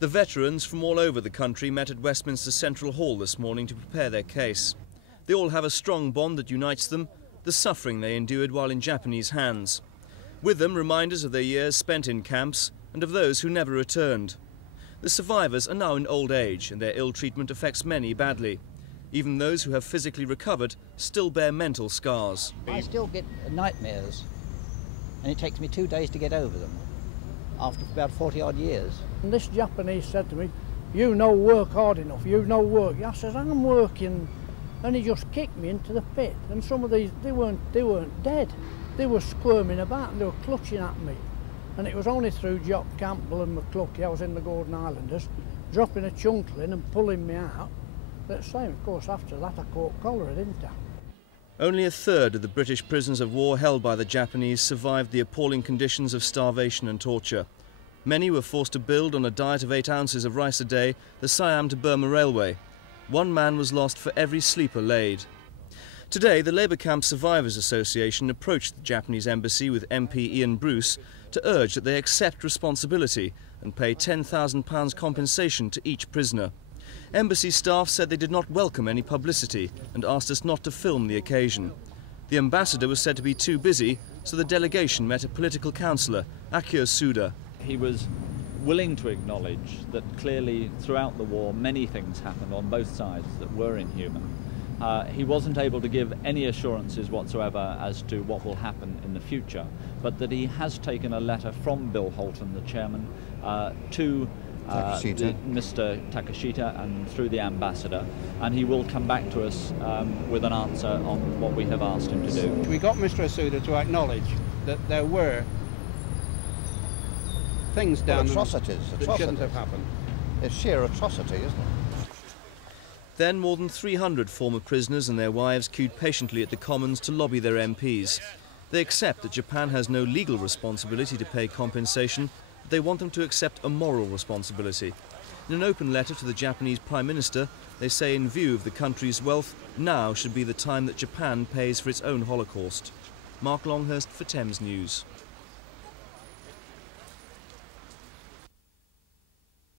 The veterans from all over the country met at Westminster Central Hall this morning to prepare their case. They all have a strong bond that unites them, the suffering they endured while in Japanese hands. With them, reminders of their years spent in camps and of those who never returned. The survivors are now in old age and their ill treatment affects many badly. Even those who have physically recovered still bear mental scars. I still get nightmares, and it takes me 2 days to get over them, after about 40-odd years. And this Japanese said to me, "You no work hard enough, you no work." I says, "I'm working," and he just kicked me into the pit. And some of these, they weren't dead. They were squirming about and they were clutching at me. And it was only through Jock Campbell and McClucky, I was in the Gordon Islanders, dropping a chunkling and pulling me out. That same, of course, after that I caught cholera, didn't I? Only a third of the British prisoners of war held by the Japanese survived the appalling conditions of starvation and torture. Many were forced to build on a diet of 8 ounces of rice a day the Siam to Burma Railway. 1 man was lost for every sleeper laid. Today, the Labour Camp Survivors Association approached the Japanese embassy with MP Ian BRUCE to urge that they accept responsibility and pay £10,000 compensation to each prisoner. Embassy staff said they did not welcome any publicity and asked us not to film the occasion. The ambassador was said to be too busy, so the delegation met a political councillor, Akio Suda. He was willing to acknowledge that clearly throughout the war many things happened on both sides that were inhuman. He wasn't able to give any assurances whatsoever as to what will happen in the future, but that he has taken a letter from Bill Holton, the chairman, to Mr. Takashita and through the ambassador, and he will come back to us with an answer on what we have asked him to do. We got Mr. Asuda to acknowledge that there were things down there that shouldn't have happened. It's sheer atrocity, isn't it? Then more than 300 former prisoners and their wives queued patiently at the Commons to lobby their MPs. They accept that Japan has no legal responsibility to pay compensation, but they want them to accept a moral responsibility. In an open letter to the Japanese Prime Minister, they say in view of the country's wealth, now should be the time that Japan pays for its own Holocaust. Mark Longhurst for Thames News.